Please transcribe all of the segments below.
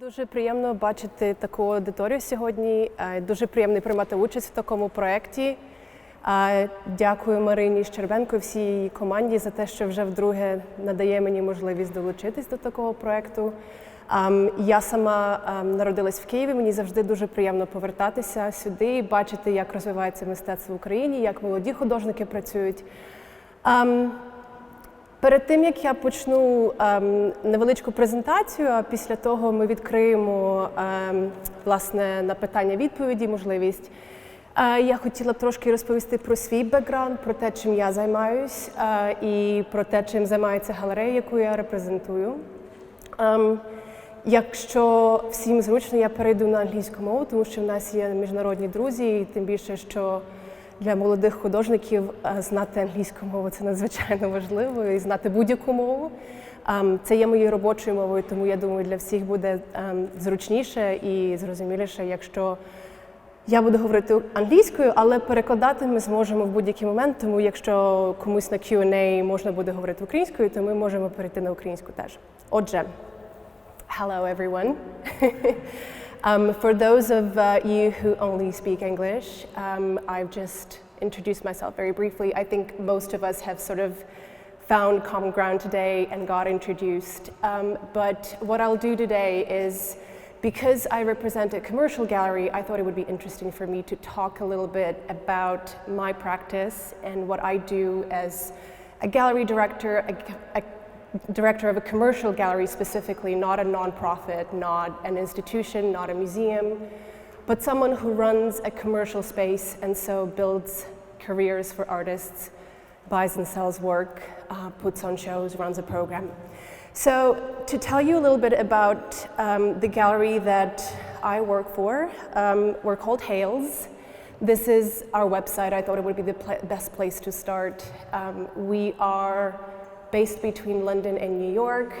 Дуже приємно бачити таку аудиторію сьогодні. Дуже приємно приймати участь в такому проєкті. Дякую Марині Щербенко, всій її команді за те, що вже вдруге надає мені можливість долучитись до такого проєкту. Я сама народилась в Києві, мені завжди дуже приємно повертатися сюди і бачити, як розвивається мистецтво в Україні, як молоді художники працюють. Перед тим, як я почну невеличку презентацію, а після того ми відкриємо власне, на питання-відповіді можливість, я хотіла б трошки розповісти про свій бекграунд, про те, чим я займаюсь, і про те, чим займається галерея, яку я репрезентую. Якщо всім зручно, я перейду на англійську мову, тому що в нас є міжнародні друзі, і тим більше, що для молодих художників знати англійську мову – це надзвичайно важливо, і знати будь-яку мову. Це є моєю робочою мовою, тому я думаю, для всіх буде зручніше і зрозуміліше, якщо я буду говорити англійською, але перекладати ми зможемо в будь-який момент, тому якщо комусь на Q&A можна буде говорити українською, то ми можемо перейти на українську теж. Отже, hello everyone. For those of you who only speak English, I've just introduced myself very briefly. I think most of us have sort of found common ground today and got introduced. But what I'll do today is, because I represent a commercial gallery, I thought it would be interesting for me to talk a little bit about my practice and what I do as a gallery director, a director of a commercial gallery specifically, not a nonprofit, not an institution, not a museum, but someone who runs a commercial space and so builds careers for artists, buys and sells work, puts on shows, runs a program. So to tell you a little bit about the gallery that I work for, we're called Hales. This is our website. I thought it would be the best place to start. We are based between London and New York.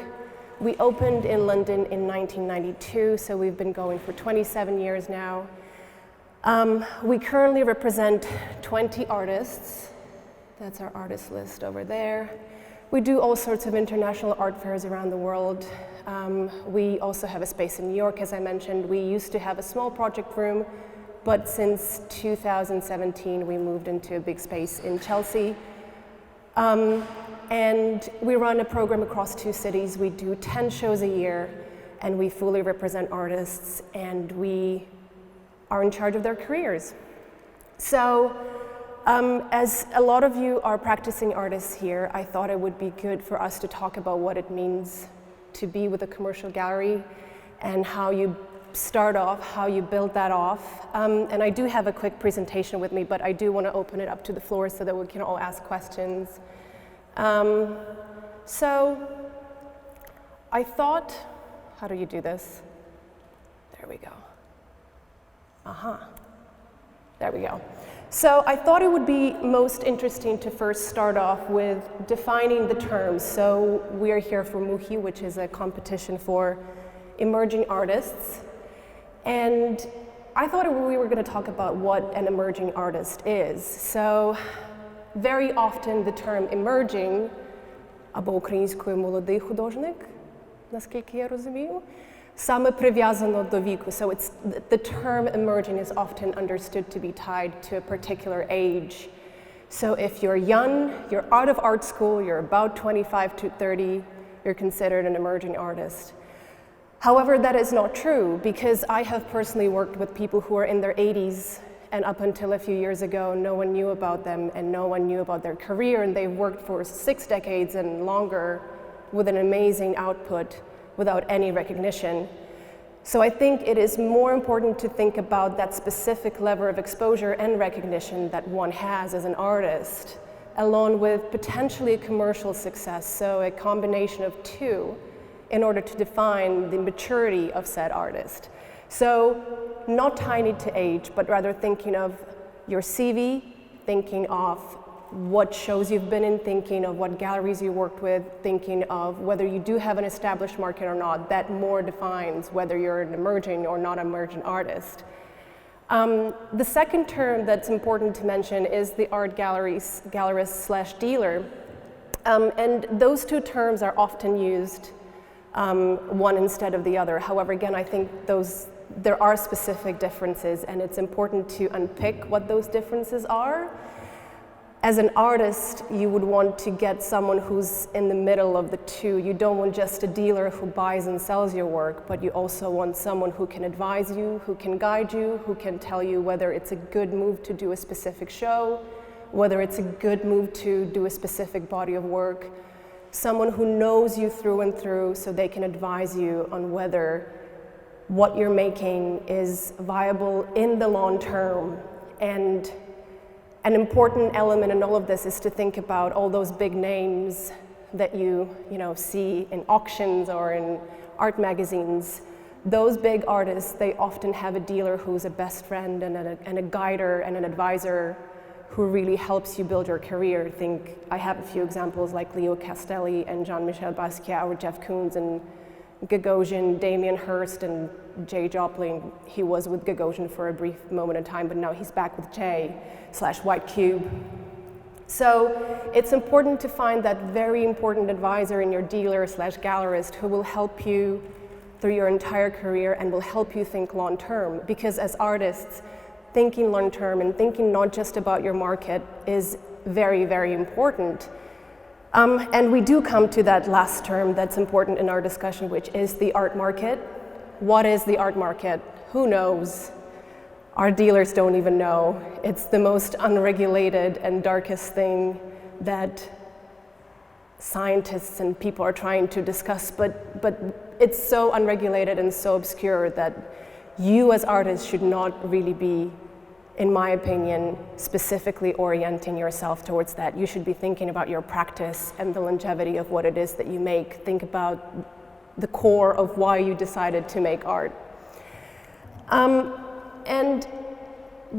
We opened in London in 1992, so we've been going for 27 years now. We currently represent 20 artists. That's our artist list over there. We do all sorts of international art fairs around the world. We also have a space in New York, as I mentioned. We used to have a small project room, but since 2017, we moved into a big space in Chelsea. And we run a program across 2 cities. We do 10 shows a year, and we fully represent artists, and we are in charge of their careers. So, as a lot of you are practicing artists here, I thought it would be good for us to talk about what it means to be with a commercial gallery and how you start off, how you build that off. And I do have a quick presentation with me, but I do want to open it up to the floor so that we can all ask questions. So I thought, how do you do this? There we go. There we go. So I thought it would be most interesting to first start off with defining the terms. So we are here for МУХі, which is a competition for emerging artists. And I thought we were going to talk about what an emerging artist is. So very often the term emerging, або українською молодий художник, наскільки я розумію, саме прив'язано до віку. So it's, the term emerging is often understood to be tied to a particular age. So if you're young, you're out of art school, you're about 25 to 30, you're considered an emerging artist. However, that is not true, because I have personally worked with people who are in their 80s, and up until a few years ago, no one knew about them and no one knew about their career, and they've worked for 6 decades and longer with an amazing output without any recognition. So I think it is more important to think about that specific level of exposure and recognition that one has as an artist, along with potentially a commercial success, so a combination of 2 in order to define the maturity of said artist. So not tying it to age, but rather thinking of your CV, thinking of what shows you've been in, thinking of what galleries you worked with, thinking of whether you do have an established market or not. That more defines whether you're an emerging or not emerging artist. The second term that's important to mention is the art gallerist/dealer. And those 2 terms are often used one instead of the other. However, again, I think there are specific differences, and it's important to unpick what those differences are. As an artist, you would want to get someone who's in the middle of the two. You don't want just a dealer who buys and sells your work, but you also want someone who can advise you, who can guide you, who can tell you whether it's a good move to do a specific show, whether it's a good move to do a specific body of work. Someone who knows you through and through, so they can advise you on whether what you're making is viable in the long term. And an important element in all of this is to think about all those big names that you see in auctions or in art magazines. Those big artists, they often have a dealer who's a best friend and a guider and an advisor who really helps you build your career. I have a few examples like Leo Castelli and Jean-Michel Basquiat or Jeff Koons and Gagosian, Damien Hirst and Jay Joplin. He was with Gagosian for a brief moment in time, but now he's back with Jay/White Cube. So it's important to find that very important advisor in your dealer/gallerist who will help you through your entire career and will help you think long term. Because as artists, thinking long term and thinking not just about your market is very, very important. And we do come to that last term that's important in our discussion, which is the art market. What is the art market? Who knows? Our dealers don't even know. It's the most unregulated and darkest thing that scientists and people are trying to discuss, but it's so unregulated and so obscure that you as artists should not really be, in my opinion, specifically orienting yourself towards that. You should be thinking about your practice and the longevity of what it is that you make. Think about the core of why you decided to make art. And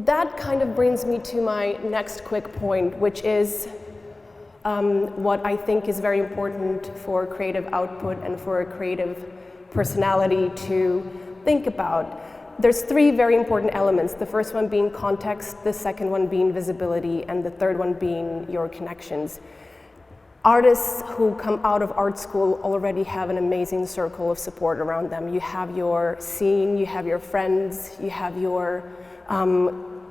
that kind of brings me to my next quick point, which is what I think is very important for creative output and for a creative personality to think about. There's three very important elements. The first one being context, the second one being visibility, and the third one being your connections. Artists who come out of art school already have an amazing circle of support around them. You have your scene, you have your friends, you have your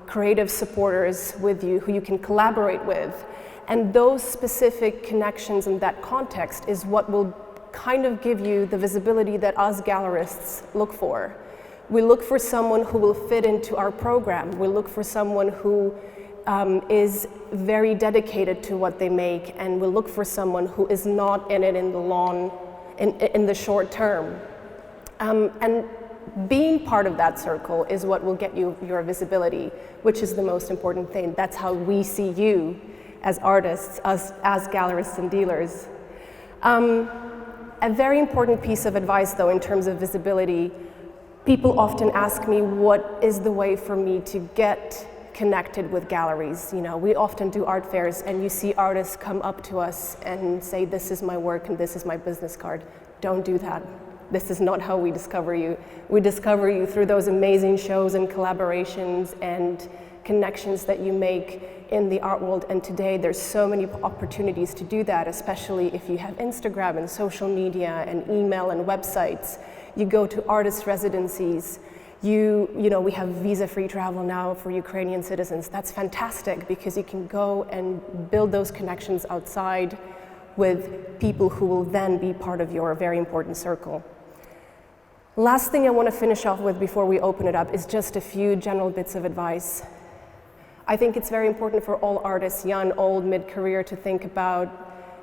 creative supporters with you who you can collaborate with. And those specific connections in that context is what will kind of give you the visibility that us gallerists look for. We look for someone who will fit into our program. We look for someone who is very dedicated to what they make, and we look for someone who is not in it in the short term. And being part of that circle is what will get you your visibility, which is the most important thing. That's how we see you as artists, as gallerists and dealers. A very important piece of advice, though, in terms of visibility, people often ask me, what is the way for me to get connected with galleries? We often do art fairs and you see artists come up to us and say, this is my work and this is my business card. Don't do that. This is not how we discover you. We discover you through those amazing shows and collaborations and connections that you make in the art world. And today there's so many opportunities to do that, especially if you have Instagram and social media and email and websites. You go to artist residencies. We have visa-free travel now for Ukrainian citizens. That's fantastic because you can go and build those connections outside with people who will then be part of your very important circle. Last thing I want to finish off with before we open it up is just a few general bits of advice. I think it's very important for all artists, young, old, mid-career, to think about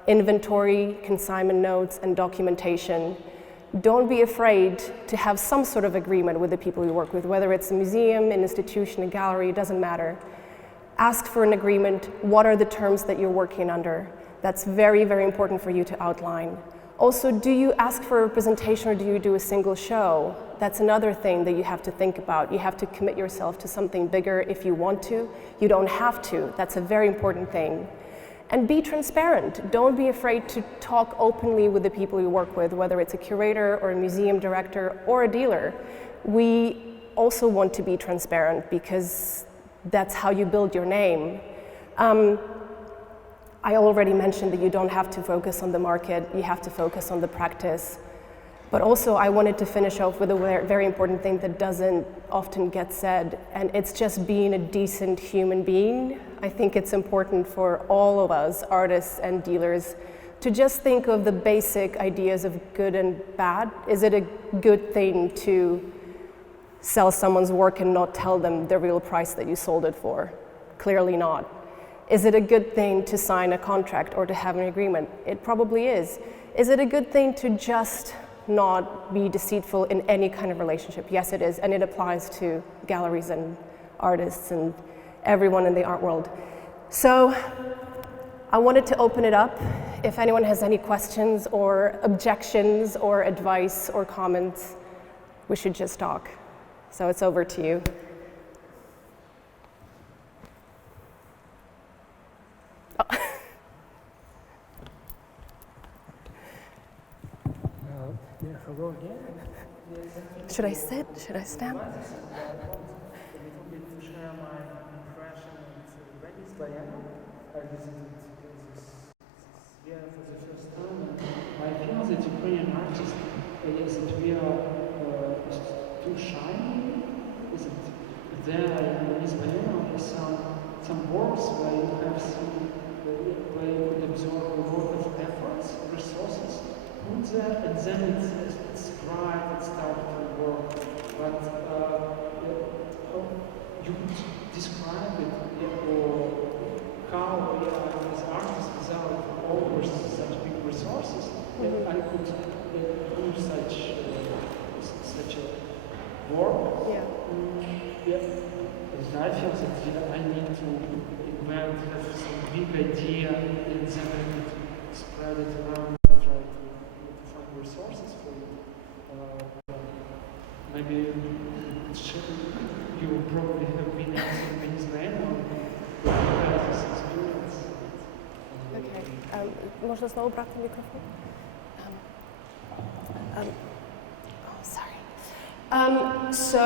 inventory, consignment notes, and documentation. Don't be afraid to have some sort of agreement with the people you work with, whether it's a museum, an institution, a gallery, it doesn't matter. Ask for an agreement. What are the terms that you're working under? That's very, very important for you to outline. Also, do you ask for a representation or do you do a single show? That's another thing that you have to think about. You have to commit yourself to something bigger if you want to. You don't have to. That's a very important thing. And be transparent. Don't be afraid to talk openly with the people you work with, whether it's a curator or a museum director or a dealer. We also want to be transparent because that's how you build your name. I already mentioned that you don't have to focus on the market, you have to focus on the practice. But also I wanted to finish off with a very important thing that doesn't often get said, and it's just being a decent human being. I think it's important for all of us, artists and dealers, to just think of the basic ideas of good and bad. Is it a good thing to sell someone's work and not tell them the real price that you sold it for? Clearly not. Is it a good thing to sign a contract or to have an agreement? It probably is. Is it a good thing to just not be deceitful in any kind of relationship? Yes, it is, and it applies to galleries and artists and everyone in the art world. So I wanted to open it up. If anyone has any questions or objections or advice or comments, we should just talk. So it's over to you. Oh. Yeah, hello again. Should I sit? Should I stand? To share my impression and Venice, Diana. I visited this year for the first time. I feel that Ukrainian artists, yes, that we are too shy. Is it there in Venice, Diana, is some works where you have seen, where you could observe a lot of efforts, resources, put there, and then it's right, it started to work. But you could describe it, or how as artists, without always such big resources, I could do such a work. Yeah. I feel that I need to invent, have some big idea, and then I could spread it around and try to find resources for it. Maybe you probably have been in Venezuela or have this experience. Okay. Можна знову брати мікрофон? Sorry. So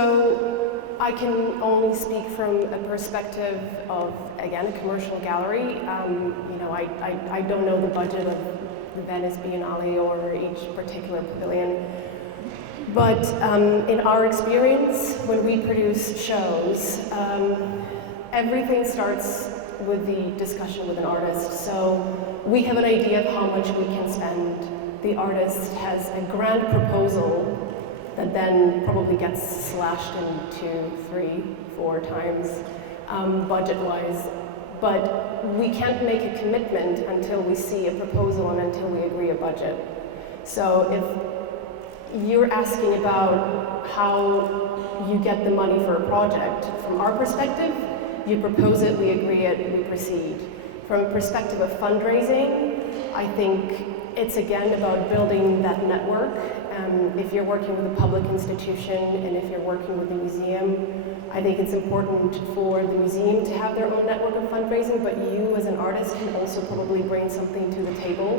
I can only speak from a perspective of, again, a commercial gallery. I don't know the budget of the Venice Biennale or each particular pavilion. But in our experience, when we produce shows, everything starts with the discussion with an artist. So we have an idea of how much we can spend. The artist has a grand proposal that then probably gets slashed into 3, 4 times budget-wise. But we can't make a commitment until we see a proposal and until we agree a budget. So if you're asking about how you get the money for a project, from our perspective, you propose it, we agree it, we proceed. From a perspective of fundraising, I think it's again about building that network. If you're working with a public institution and if you're working with a museum, I think it's important for the museum to have their own network of fundraising, but you as an artist can also probably bring something to the table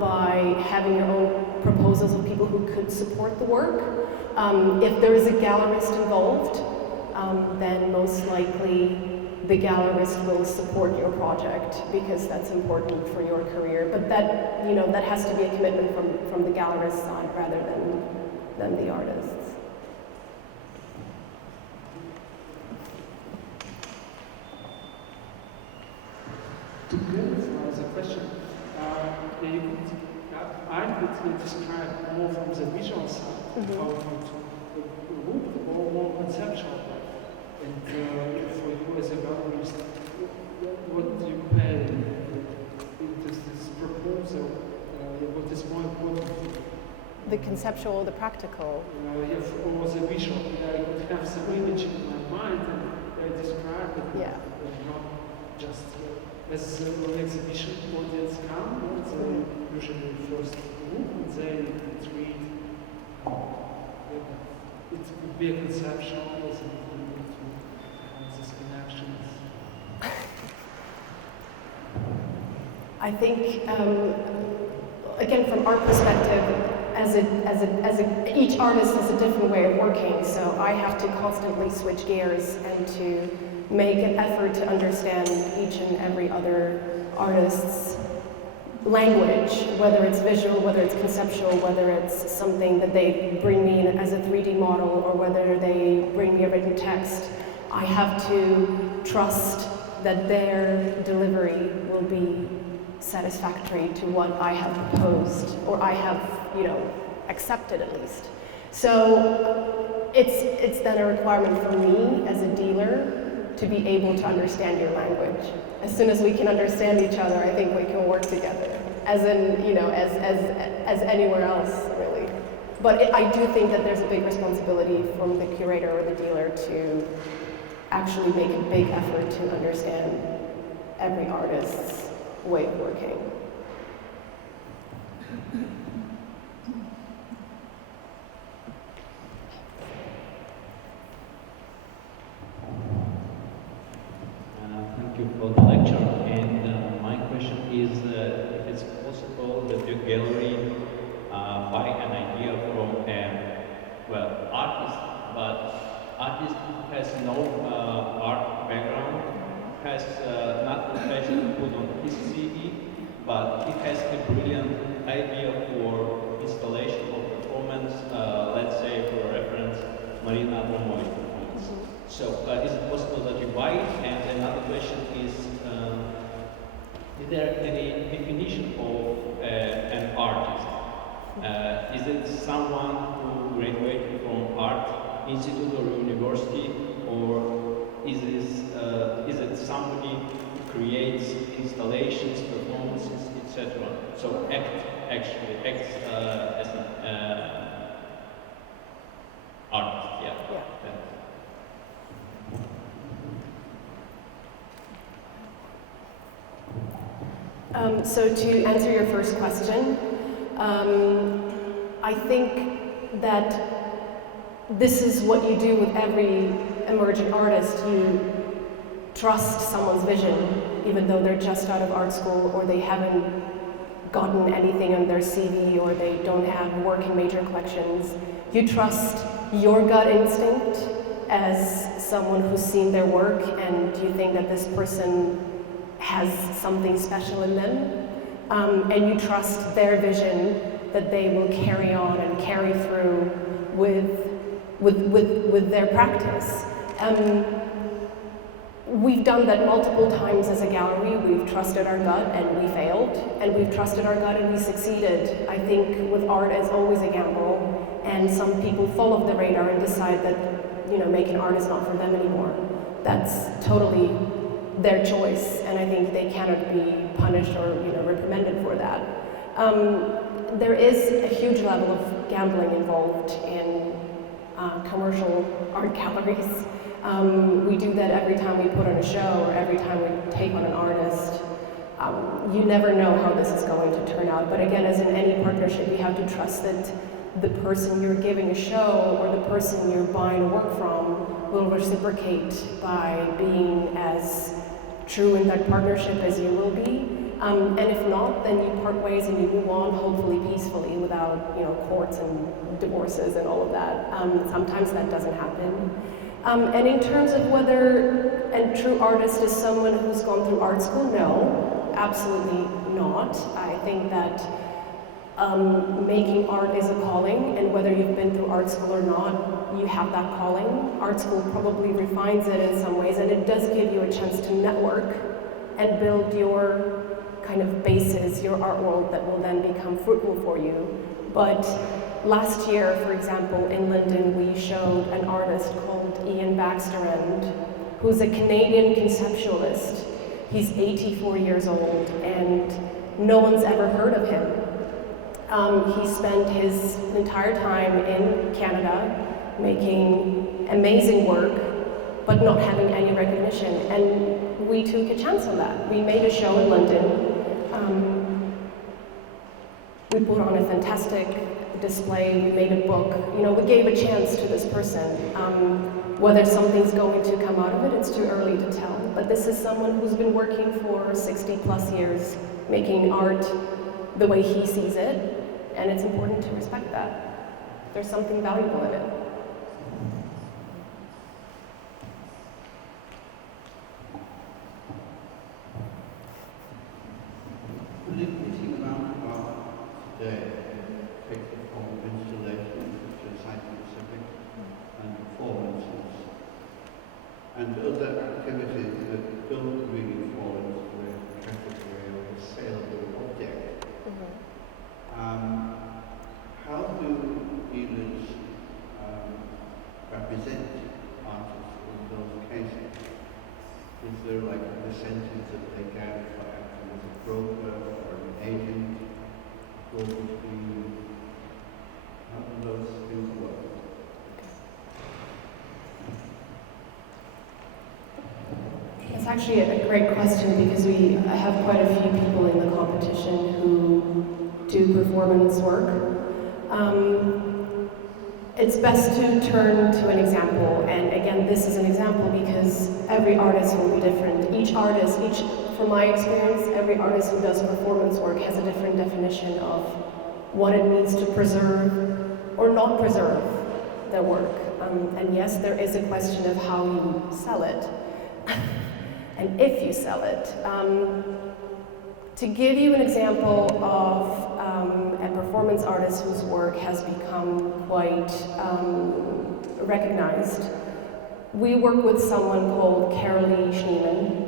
by having your own proposals of people who could support the work. If there is a gallerist involved, then most likely the gallerist will support your project because that's important for your career. But that has to be a commitment from the gallerist's side rather than the artist's. To clarify the question, I could describe more from the visual side, how to look, or more conceptual. And for you as a gallerist, what do you pay into this proposal? What is more important? The conceptual, the practical. Or the visual. I could have some image in my mind and I describe it. Yeah. Not just as an exhibition audience come, they usually first look and they read. It could be a conceptual, also these connections. I think, again, from our perspective, each artist has a different way of working, so I have to constantly switch gears and to make an effort to understand each and every other artist's language, whether it's visual, whether it's conceptual, whether it's something that they bring me in as a 3D model, or whether they bring me a written text, I have to trust that their delivery will be satisfactory to what I have proposed, or I have, accepted at least. So it's then a requirement for me as a dealer to be able to understand your language. As soon as we can understand each other, I think we can work together, as in, as anywhere else, really. But I do think that there's a big responsibility from the curator or the dealer to actually make a big effort to understand every artist's way of working. Thank you for the lecture, and my question is if it's possible that your gallery buy an idea from artist, but artist has no art background, has not the passion to put on his CV, but he has a brilliant idea for installation or performance, let's say for reference, Marina Abramovic. So is it possible that you buy it? And another question is there any definition of an artist? Is it someone who graduated from art institute or university, or is it somebody who creates installations, performances, etc.? So acts as an artist, yeah. So to answer your first question, I think that this is what you do with every emerging artist. You trust someone's vision, even though they're just out of art school, or they haven't gotten anything on their CV, or they don't have work in major collections. You trust your gut instinct as someone who's seen their work, and you think that this person has something special in them, and you trust their vision that they will carry on and carry through with their practice. We've done that multiple times as a gallery. We've trusted our gut and we failed, and we've trusted our gut and we succeeded. I think with art, it's always a gamble, and some people fall off the radar and decide that making art is not for them anymore. That's totally their choice, and I think they cannot be punished or reprimanded for that. There is a huge level of gambling involved in commercial art galleries. We do that every time we put on a show, or every time we take on an artist. You never know how this is going to turn out, but again, as in any partnership, you have to trust that the person you're giving a show or the person you're buying a work from will reciprocate by being as true in that partnership as you will be. And if not, then you part ways and you move on, hopefully peacefully, without courts and divorces and all of that. Sometimes that doesn't happen. And in terms of whether a true artist is someone who's gone through art school, no, absolutely not. I think that making art is a calling, and whether you've been through art school or not, you have that calling. Art school probably refines it in some ways, and it does give you a chance to network and build your kind of bases, your art world that will then become fruitful for you. But last year, for example, in London, we showed an artist called Ian Baxterand, who's a Canadian conceptualist. He's 84 years old, and no one's ever heard of him. He spent his entire time in Canada making amazing work, but not having any recognition. And we took a chance on that. We made a show in London. We put on a fantastic display, we made a book. We gave a chance to this person. Whether something's going to come out of it, it's too early to tell. But this is someone who's been working for 60 plus years, making art the way he sees it, and it's important to respect that. There's something valuable in it. Thinking How do dealers represent artists in those cases? Is there like a percentage that they get for acting as a broker or an agent, go between? How do those things work? It's actually a great question because we have quite a few people in the competition who do performance work. It's best to turn to an example, and again, this is an example because every artist will be different. From my experience, every artist who does performance work has a different definition of what it means to preserve or not preserve their work. And yes, there is a question of how you sell it. And if you sell it. To give you an example of a performance artist whose work has become quite recognized, we work with someone called Carolee Schneeman,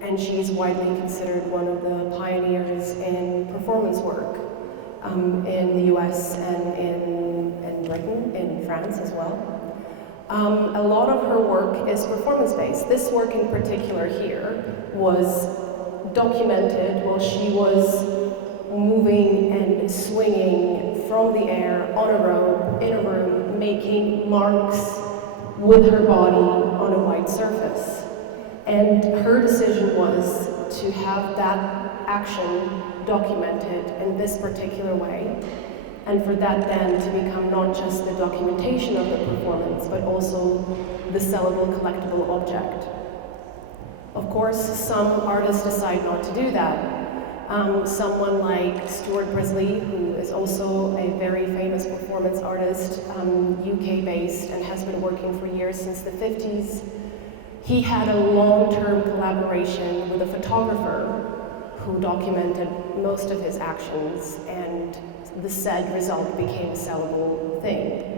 and she's widely considered one of the pioneers in performance work in the US and in Britain, in France as well. A lot of her work is performance-based. This work in particular here was documented while she was moving and swinging from the air on a rope in a room, making marks with her body on a white surface. And her decision was to have that action documented in this particular way, and for that then to become not just the documentation of the performance, but also the sellable, collectible object. Of course, some artists decide not to do that. Someone like Stuart Brisley, who is also a very famous performance artist, UK-based, and has been working for years since the 50s. He had a long-term collaboration with a photographer who documented most of his actions, and the said result became a sellable thing.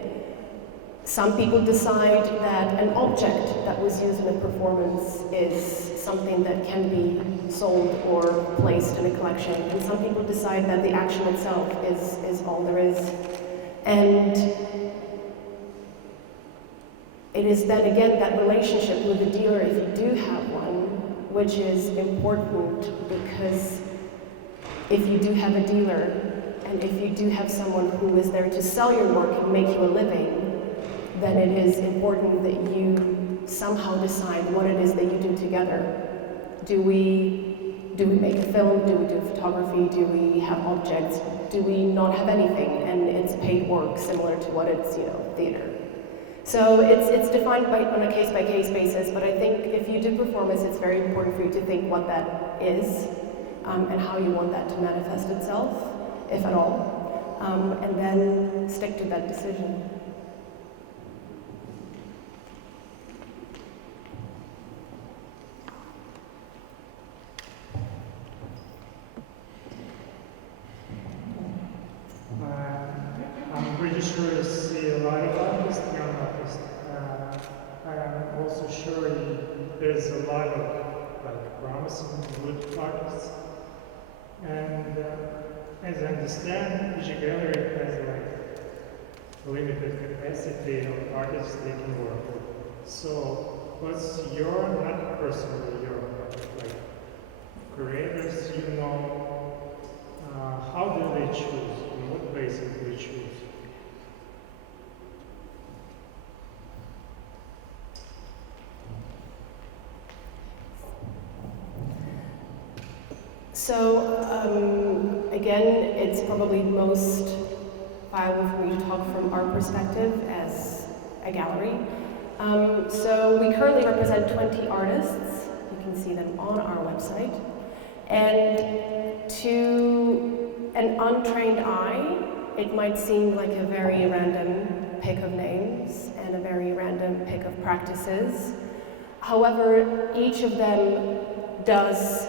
Some people decide that an object that was used in a performance is something that can be sold or placed in a collection, and some people decide that the action itself is all there is. And it is then again that relationship with the dealer, if you do have one, which is important, because if you do have a dealer, and if you do have someone who is there to sell your work and make you a living, then it is important that you somehow decide what it is that you do together. Do we make a film? Do we do photography? Do we have objects? Do we not have anything? And it's paid work similar to what it's, theater. So it's defined on a case-by-case basis, but I think if you do performance, it's very important for you to think what that is and how you want that to manifest itself, if at all, and then stick to that decision. I'm pretty sure you see a lot of artists, young artists. I'm also sure there's a lot of promising good artists. And as I understand, each gallery has limited capacity of artists they can work with. So what's not personally your creators, how do they choose? On what basis do they choose? So, again, it's probably most viable for me to talk from our perspective as a gallery. So we currently represent 20 artists. You can see them on our website. And to an untrained eye, it might seem like a very random pick of names and a very random pick of practices. However, each of them does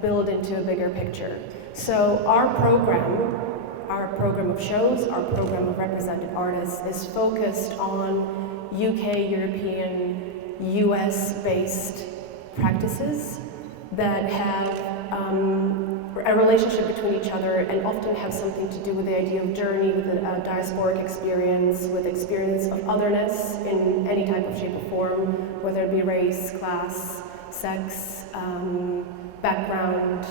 build into a bigger picture. So our program of shows, our program of represented artists is focused on UK, European, US-based practices that have a relationship between each other, and often have something to do with the idea of journey, with a diasporic experience, with experience of otherness in any type of shape or form, whether it be race, class, sex, background,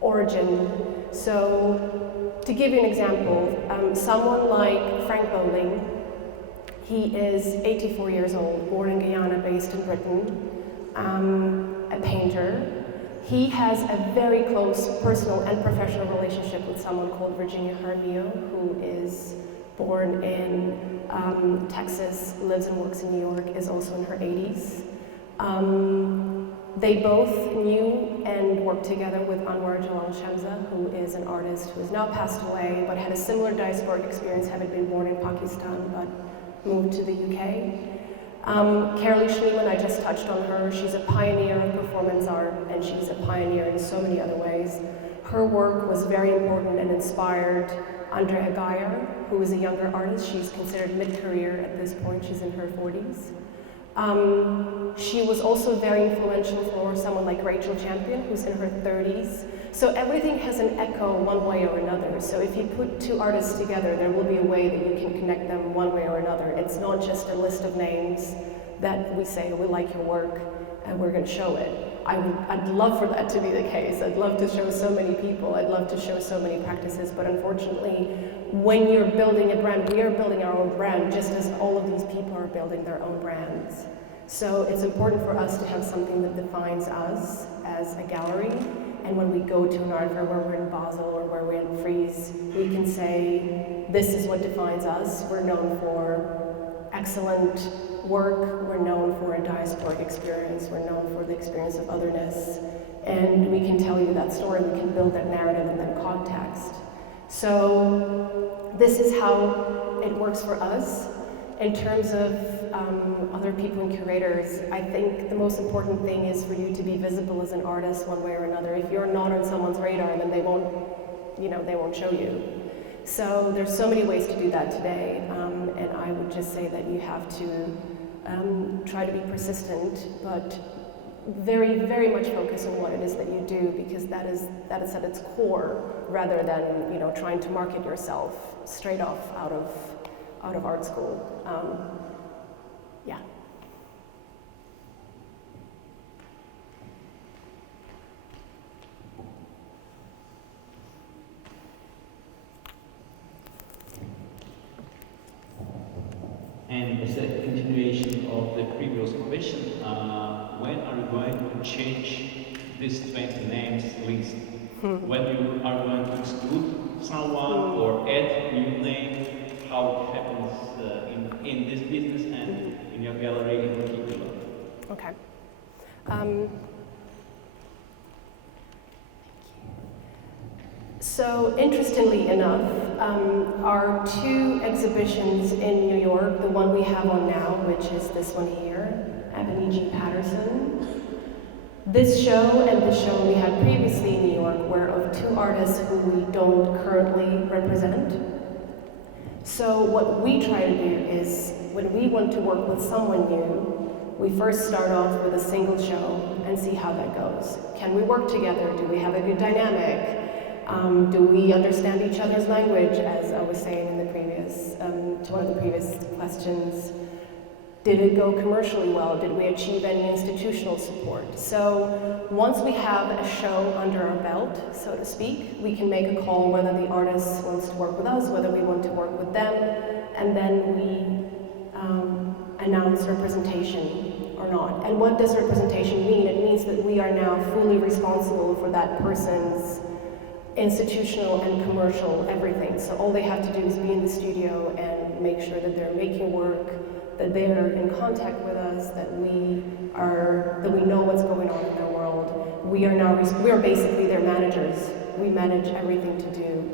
origin. So, to give you an example, someone like Frank Bowling, he is 84 years old, born in Guyana, based in Britain, a painter. He has a very close personal and professional relationship with someone called Virginia Jaramillo, who is born in Texas, lives and works in New York, is also in her 80s. They both knew and worked together with Anwar Jalal Shamsa, who is an artist who has now passed away, but had a similar diasporic experience, having been born in Pakistan, but moved to the UK. Carolee Schneemann, I just touched on her. She's a pioneer of performance art, and she's a pioneer in so many other ways. Her work was very important and inspired Andrea Geyer, who is a younger artist. She's considered mid-career at this point. She's in her 40s. She was also very influential for someone like Rachel Champion, who's in her 30s. So everything has an echo one way or another. So if you put two artists together, there will be a way that you can connect them one way or another. It's not just a list of names that we say, we like your work, and we're going to show it. I'd love for that to be the case. I'd love to show so many people. I'd love to show so many practices. But unfortunately, when you're building a brand, we are building our own brand, just as all of these people are building their own brands. So it's important for us to have something that defines us as a gallery. And when we go to an art fair, where we're in Basel or where we're in Frieze, we can say, this is what defines us. We're known for excellent work. We're known for a diasporic experience. We're known for the experience of otherness. And we can tell you that story. We can build that narrative and then context. So this is how it works for us. In terms of other people and curators, I think the most important thing is for you to be visible as an artist one way or another. If you're not on someone's radar, then they won't, they won't show you. So there's so many ways to do that today, and I would just say that you have to try to be persistent, but very, very much focus on what it is that you do, because that is at its core, rather than trying to market yourself straight off out of art school. Yeah. And as a continuation of the previous question, when are you going to change this 20 names list? When you are going to exclude someone or add new name? How it happens in this business and in your gallery in particular? Okay. So interestingly enough, our two exhibitions in New York, the one we have on now, which is this one here, Ebony G. Patterson. This show and the show we had previously in New York were of two artists who we don't currently represent. So what we try to do is, when we want to work with someone new, we first start off with a single show and see how that goes. Can we work together? Do we have a good dynamic? Do we understand each other's language, as I was saying in the previous, to one of the previous questions? Did it go commercially well? Did we achieve any institutional support? So once we have a show under our belt, so to speak, we can make a call whether the artist wants to work with us, whether we want to work with them, and then we announce representation or not. And what does representation mean? It means that we are now fully responsible for that person's institutional and commercial everything. So all they have to do is be in the studio and make sure that they're making work, that they're in contact with us, that we know what's going on in their world. We are basically their managers. We manage everything to do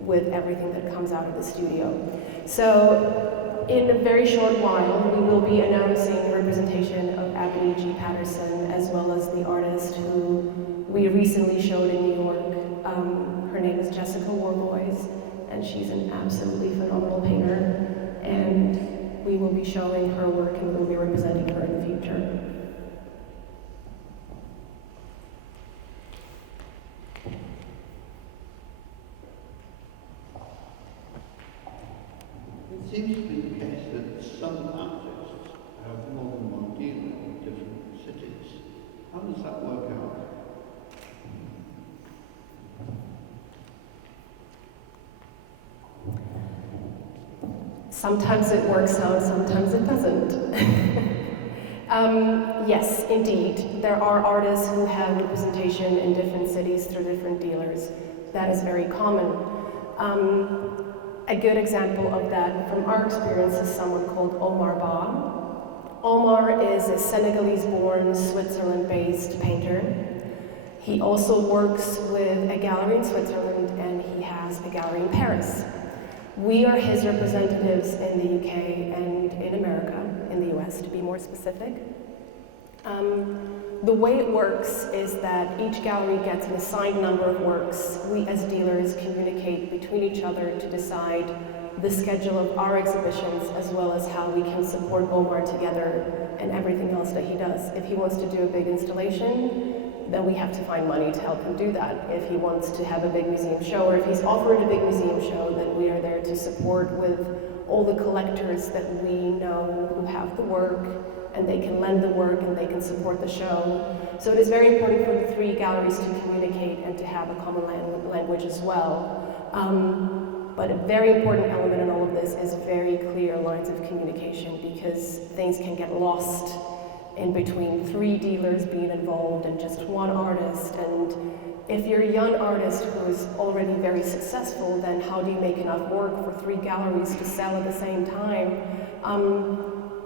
with everything that comes out of the studio. So in a very short while, we will be announcing representation of Ebony G. Patterson, as well as the artist who we recently showed in New York. Her name is Jessica Warboys, and she's an absolutely phenomenal painter. And we will be showing her work, and we will be representing her in the future. seems to be the case that some artists have more than one dealer in different cities. How does that work out? Sometimes it works out, sometimes it doesn't. Yes, indeed. There are artists who have representation in different cities through different dealers. That is very common. A good example of that from our experience is someone called Omar Ba. Omar is a Senegalese-born, Switzerland-based painter. He also works with a gallery in Switzerland, and he has a gallery in Paris. We are his representatives in the UK and in America, in the US to be more specific. The way it works is that each gallery gets an assigned number of works. We as dealers communicate between each other to decide the schedule of our exhibitions as well as how we can support Omar together and everything else that he does. If he wants to do a big installation, then we have to find money to help him do that. If he wants to have a big museum show, or if he's offered a big museum show, then we are there to support with all the collectors that we know who have the work, and they can lend the work and they can support the show. So it is very important for the three galleries to communicate and to have a common language as well. But a very important element in all of this is very clear lines of communication, because things can get lost in between three dealers being involved and just one artist. And if you're a young artist who is already very successful, then how do you make enough work for three galleries to sell at the same time?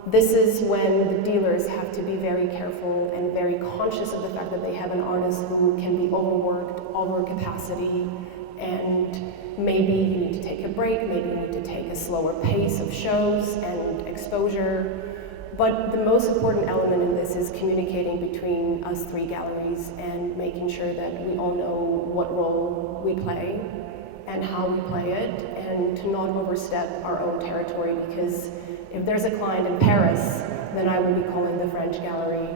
This is when the dealers have to be very careful and very conscious of the fact that they have an artist who can be overworked, over capacity, and maybe you need to take a break, maybe you need to take a slower pace of shows and exposure. But the most important element in this is communicating between us three galleries and making sure that we all know what role we play and how we play it, and to not overstep our own territory, because if there's a client in Paris, then I will be calling the French gallery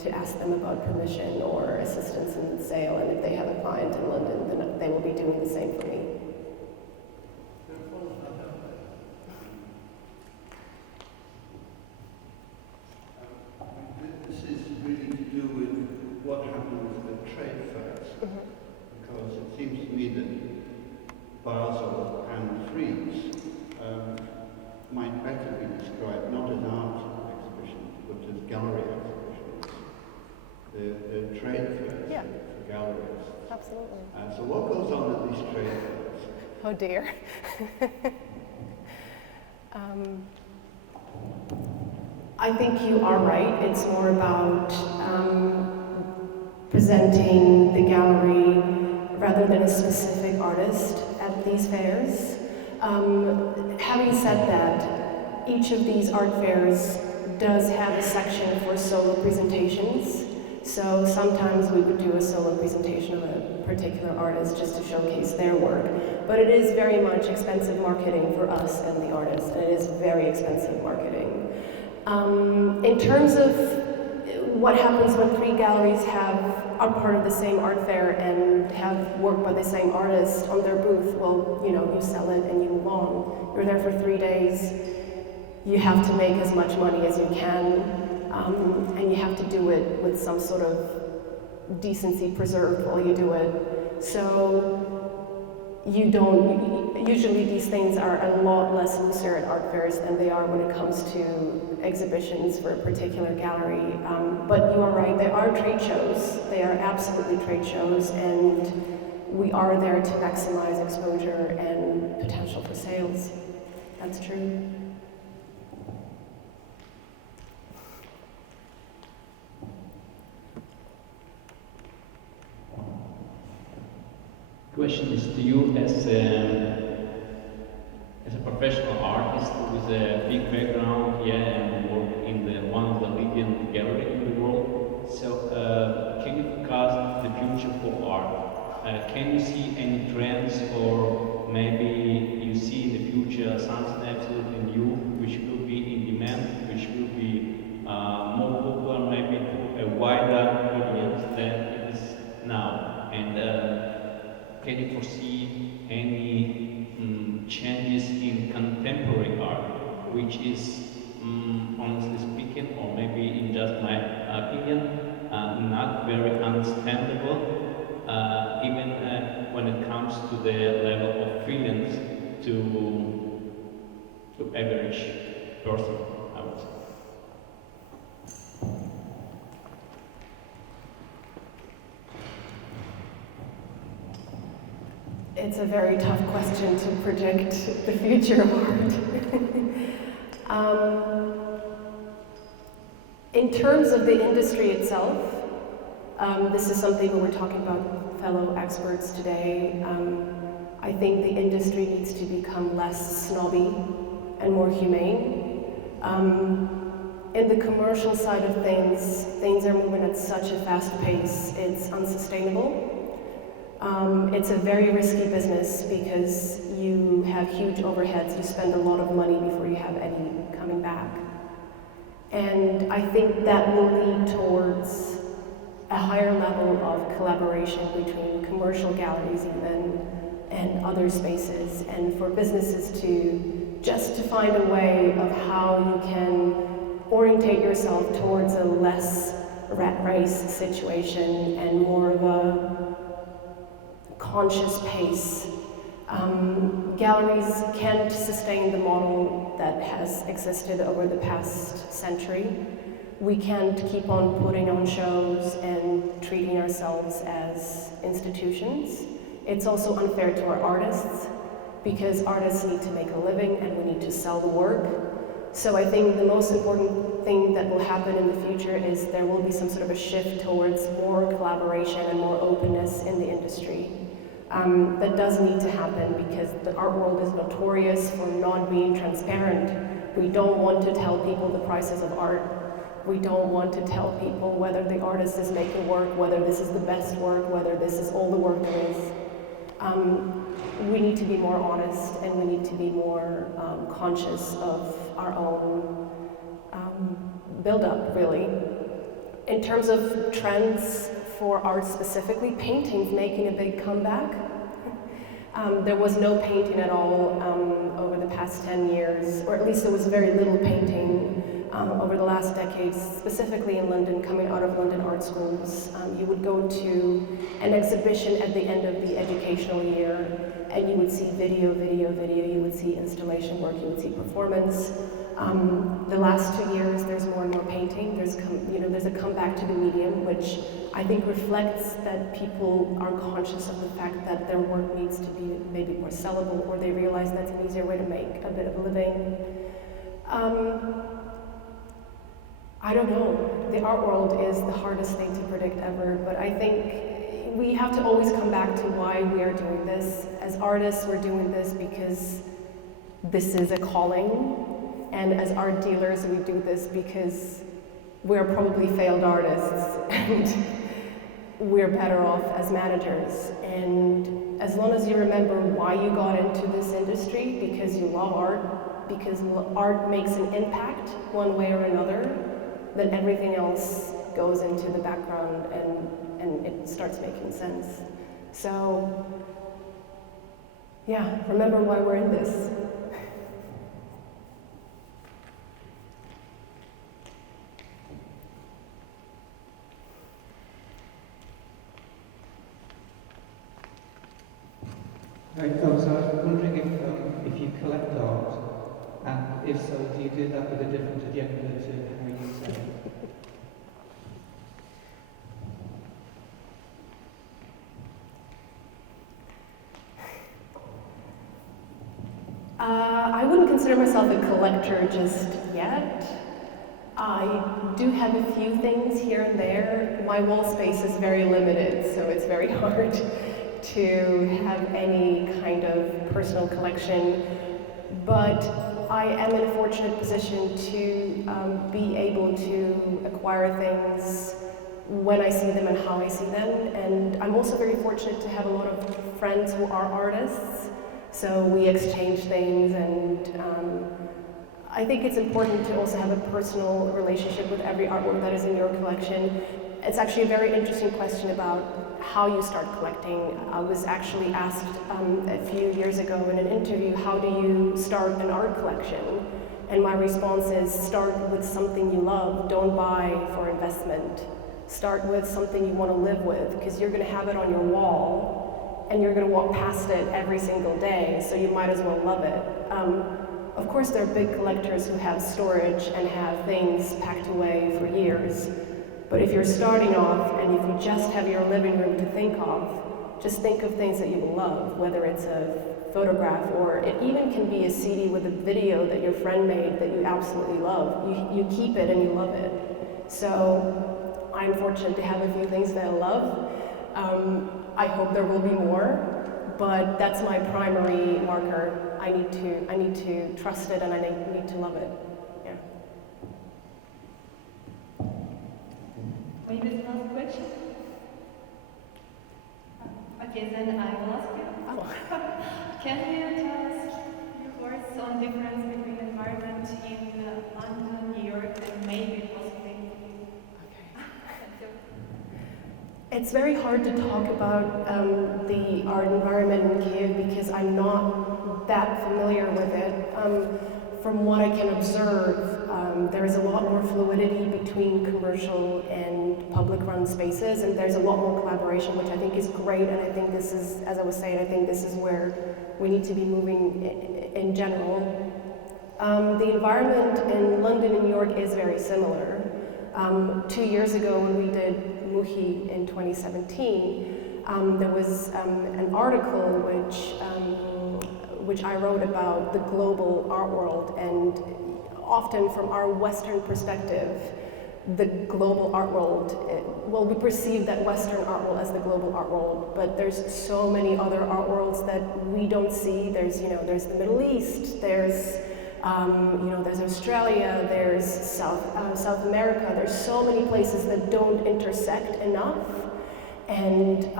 to ask them about permission or assistance in the sale, and if they have a client in London, then they will be doing the same for me. This is really to do with what happens at trade fairs, because it seems to me that Basel and Frieze might better be described not as art exhibitions, but as gallery exhibitions. They're trade fairs for galleries. Absolutely. So what goes on at these trade fairs? Oh dear. I think you are right. It's more about presenting the gallery rather than a specific artist at these fairs. Having said that, each of these art fairs does have a section for solo presentations. So sometimes we would do a solo presentation of a particular artist just to showcase their work. But it is very much expensive marketing for us and the artist, and it is very expensive marketing. In terms of what happens when three galleries are part of the same art fair and have work by the same artist on their booth, well, you know, you sell it and you move on. You're there for 3 days. You have to make as much money as you can, and you have to do it with some sort of decency preserved while you do it. So usually these things are a lot less looser at art fairs than they are when it comes to exhibitions for a particular gallery. But you are right, they are trade shows. They are absolutely trade shows, and we are there to maximize exposure and potential for sales. That's true. Question is to you as a professional artist with a big background here and work in one of the leading galleries in the world. So can you forecast the future for art? Can you see any trends, or maybe you see in the future something absolutely new which will be in demand, which will be more popular maybe to a wider audience than it is now? And can you foresee any changes in contemporary art? which is, honestly speaking, or maybe in just my opinion, not very understandable, even when it comes to the level of feelings to average person, I would say. It's a very tough question to predict the future of art. In terms of the industry itself, this is something when we're talking about fellow experts today. I think the industry needs to become less snobby and more humane. In the commercial side of things are moving at such a fast pace, it's unsustainable. It's a very risky business because you have huge overheads, you spend a lot of money before you have any coming back. And I think that will lead towards a higher level of collaboration between commercial galleries even and other spaces, and for businesses to find a way of how you can orientate yourself towards a less rat race situation and more of a conscious pace. Galleries can't sustain the model that has existed over the past century. We can't keep on putting on shows and treating ourselves as institutions. It's also unfair to our artists because artists need to make a living and we need to sell the work. So I think the most important thing that will happen in the future is there will be some sort of a shift towards more collaboration and more openness in the industry. That does need to happen because the art world is notorious for not being transparent. We don't want to tell people the prices of art. We don't want to tell people whether the artist is making work, whether this is the best work, whether this is all the work there is. We need to be more honest and we need to be more conscious of our own build-up, really. In terms of trends for art specifically, painting's making a big comeback. There was no painting at all over the past 10 years, or at least there was very little painting over the last decades, specifically in London, coming out of London art schools. You would go to an exhibition at the end of the educational year, and you would see video, you would see installation work, you would see performance. The last 2 years, there's more and more painting. There's a comeback to the medium, which I think reflects that people are conscious of the fact that their work needs to be maybe more sellable, or they realize that's an easier way to make a bit of a living. I don't know. The art world is the hardest thing to predict ever, but I think we have to always come back to why we are doing this. As artists, we're doing this because this is a calling. And as art dealers, we do this because we're probably failed artists and we're better off as managers. And as long as you remember why you got into this industry, because you love art, because art makes an impact one way or another, then everything else goes into the background and it starts making sense. So, yeah, remember why we're in this. Right, so I was wondering if you collect art, and if so, do you do that with a different agenda to how you say it? I wouldn't consider myself a collector just yet. I do have a few things here and there. My wall space is very limited, so it's very hard to have any kind of personal collection, but I am in a fortunate position to be able to acquire things when I see them and how I see them, and I'm also very fortunate to have a lot of friends who are artists, so we exchange things, and I think it's important to also have a personal relationship with every artwork that is in your collection. It's actually a very interesting question about how you start collecting. I was actually asked a few years ago in an interview, how do you start an art collection? And my response is start with something you love. Don't buy for investment. Start with something you want to live with, because you're going to have it on your wall and you're going to walk past it every single day, so you might as well love it. Of course, there are big collectors who have storage and have things packed away for years. But if you're starting off and if you just have your living room to think of, just think of things that you will love, whether it's a photograph or it even can be a CD with a video that your friend made that you absolutely love. You keep it and you love it. So I'm fortunate to have a few things that I love. I hope there will be more, but that's my primary marker. I need to trust it and I need to love it. Yeah. Maybe the last question? Okay, then I will ask you. Oh. Can you tell us your words on difference between environment in London, New York, and maybe possibly? Okay. It's very hard to talk about the art environment in Kiev because I'm not that familiar with it. From what I can observe, there is a lot more fluidity between commercial and public-run spaces, and there's a lot more collaboration, which I think is great, and I think this is, as I was saying, I think this is where we need to be moving in general. The environment in London and New York is very similar. 2 years ago when we did МУХі in 2017, there was an article which I wrote about the global art world, and often from our Western perspective, the global art world, well, we perceive that Western art world as the global art world, but there's so many other art worlds that we don't see. There's, there's the Middle East, there's, there's Australia, there's South America. There's so many places that don't intersect enough. And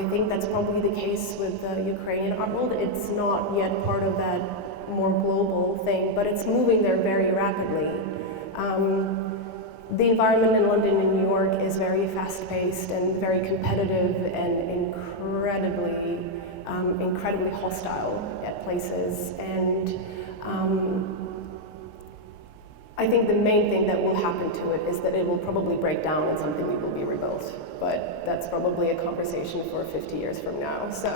I think that's probably the case with the Ukrainian art world. It's not yet part of that more global thing, but it's moving there very rapidly. The environment in London and New York is very fast-paced and very competitive and incredibly hostile at places. And I think the main thing that will happen to it is that it will probably break down and something will be rebuilt. But that's probably a conversation for 50 years from now. So.